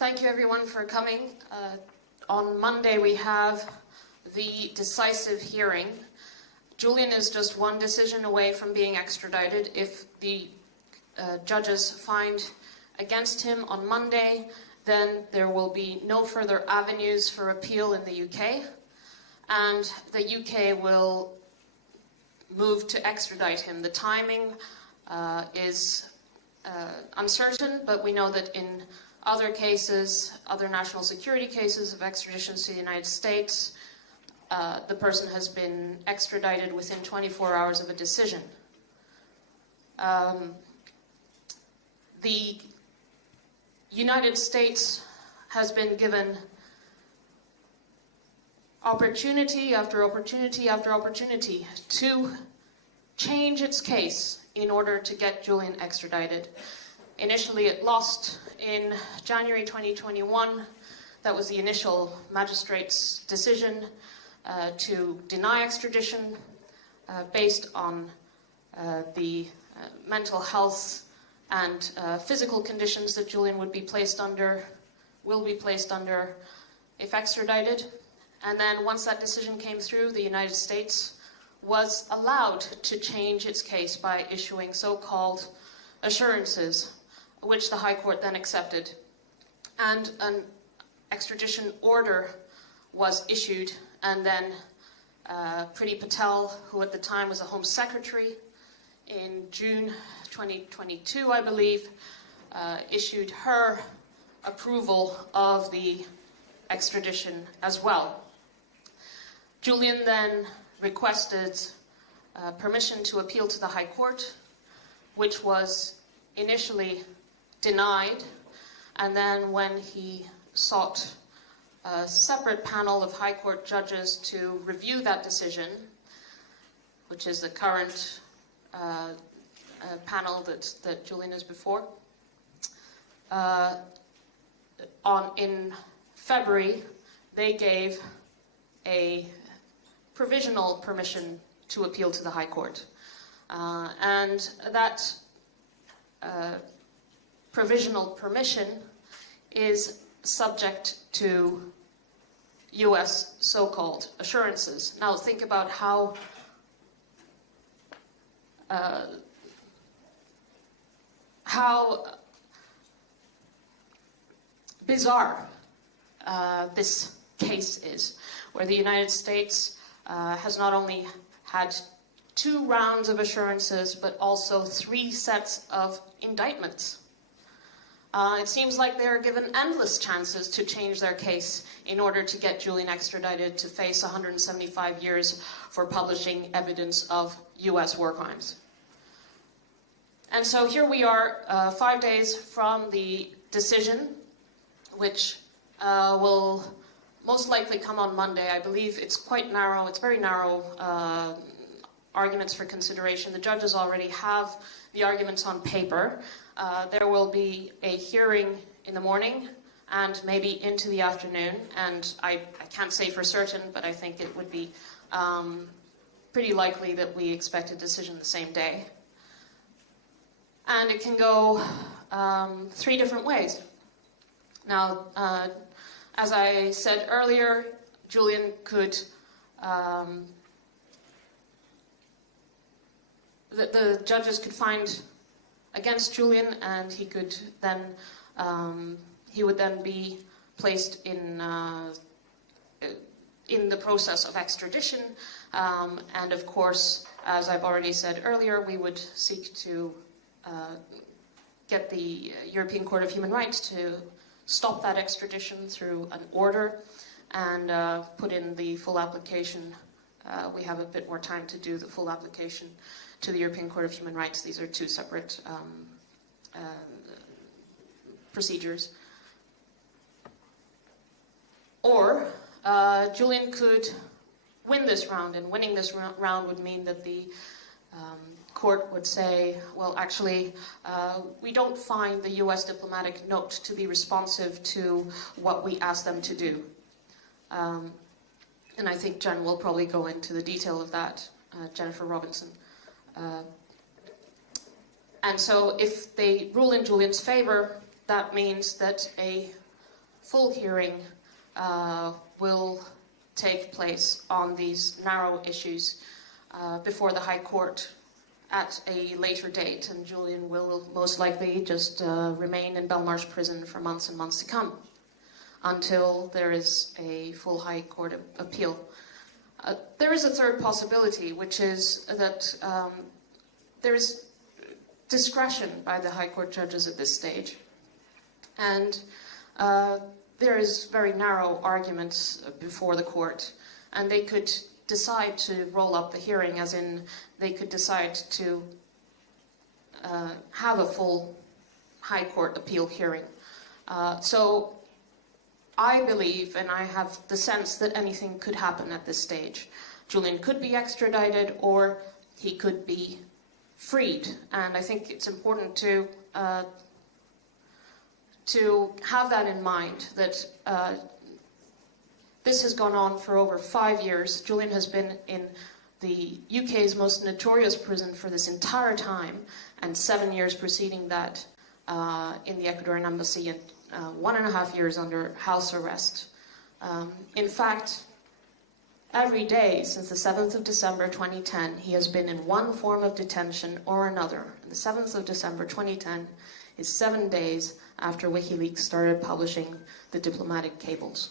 Thank you everyone for coming. On Monday we have the decisive hearing. Julian is just one decision away from being extradited. If the judges find against him on Monday, then there will be no further avenues for appeal in the UK, and the UK will move to extradite him. The timing is uncertain, but we know that in other cases, other national security cases of extraditions to the United States, the person has been extradited within 24 hours of a decision. The United States has been given opportunity after opportunity after opportunity to change its case in order to get Julian extradited. Initially it lost in January 2021. That was the initial magistrate's decision to deny extradition based on the mental health and physical conditions that Julian will be placed under if extradited. And then once that decision came through, the United States was allowed to change its case by issuing so-called assurances, which the High Court then accepted. And an extradition order was issued, and then Priti Patel, who at the time was the Home Secretary, in June 2022, I believe, issued her approval of the extradition as well. Julian then requested permission to appeal to the High Court, which was initially denied, and then when he sought a separate panel of High Court judges to review that decision, which is the current panel that Julian is before, in February, they gave a provisional permission to appeal to the High Court. And that provisional permission is subject to US so-called assurances. Now think about how bizarre this case is, where the United States has not only had 2 rounds of assurances, but also 3 sets of indictments. It seems like they're given endless chances to change their case in order to get Julian extradited to face 175 years for publishing evidence of US war crimes. And so here we are, 5 days from the decision, which will most likely come on Monday. I believe it's quite narrow, it's very narrow arguments for consideration. The judges already have the arguments on paper. There will be a hearing in the morning and maybe into the afternoon, and I can't say for certain, but I think it would be pretty likely that we expect a decision the same day. And it can go 3 different ways. Now, as I said earlier, Julian could, the judges could find against Julian, and he could then, he would then be placed in the process of extradition. And of course, as I've already said earlier, we would seek to get the European Court of Human Rights to stop that extradition through an order and put in the full application. We have a bit more time to do the full application to the European Court of Human Rights. These are 2 separate procedures. Or Julian could win this round, and winning this round would mean that the court would say, well, actually, we don't find the US diplomatic note to be responsive to what we asked them to do. And I think Jen will probably go into the detail of that, Jennifer Robinson. And so if they rule in Julian's favor, that means that a full hearing will take place on these narrow issues before the High Court at a later date, and Julian will most likely just remain in Belmarsh prison for months and months to come until there is a full High Court appeal. There is a third possibility, which is that there is discretion by the High Court judges at this stage, and there is very narrow arguments before the court, and they could decide to roll up the hearing, as in they could decide to have a full High Court appeal hearing. So I believe, and I have the sense, that anything could happen at this stage. Julian could be extradited, or he could be freed, and I think it's important to have that in mind, that this has gone on for over 5 years. Julian has been in the UK's most notorious prison for this entire time, and 7 years preceding that in the Ecuadorian embassy, and 1.5 years under house arrest. In fact, every day since the 7th of December 2010, he has been in one form of detention or another. The 7th of December 2010 is 7 days after WikiLeaks started publishing the diplomatic cables.